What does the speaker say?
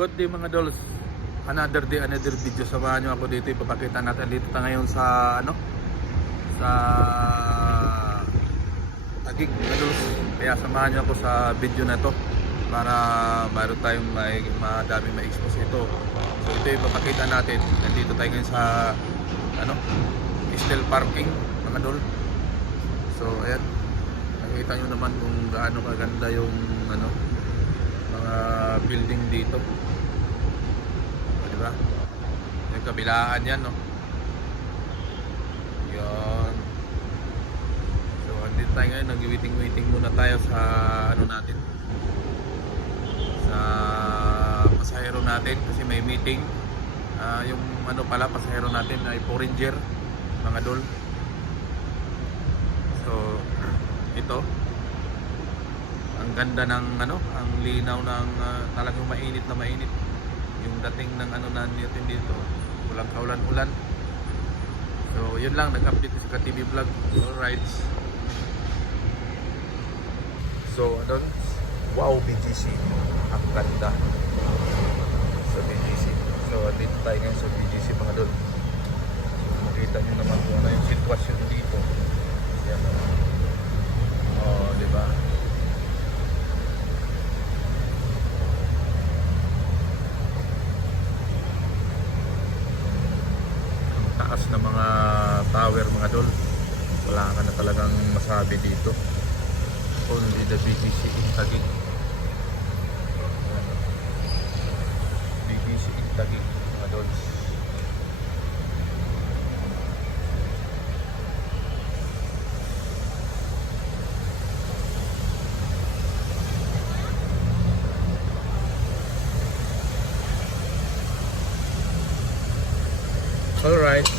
Good day mga dols. Another day, another video. Samahan nyo ako dito. Ipapakita natin dito tayo ngayon sa sa Taguig mga dols. Kaya samahan nyo ako sa video na to para mayroon tayong madaming ma-expose ito. So ito ipapakita natin. Nandito tayo ngayon sa Estel Parking mga dol. So ayan, nakikita nyo naman kung gaano kaganda yung mga building dito. Diba? Yung kabilaan yan, no? Yan. So andito tayo ngayon, nag-waiting muna tayo sa natin, sa pasahero natin kasi may meeting. Yung pasahero natin ay foreigner mga dol. So ito ang ganda ng ang linaw ng talagang mainit na mainit yung dating ng natin dito, walang kaulan-ulan. So yun lang, nag-update sa TV vlog. Alright, so wow, BGC ang ganda sa BGC. So dito tayo ngayon sa BGC mga dol. So makita nyo naman kung ano yung sitwasyon dito. Yan, diba? Taas na mga tower mga dol, wala ka na talagang masabi dito. Only the BGC in Taguig. BGC in Taguig mga dol. Alright.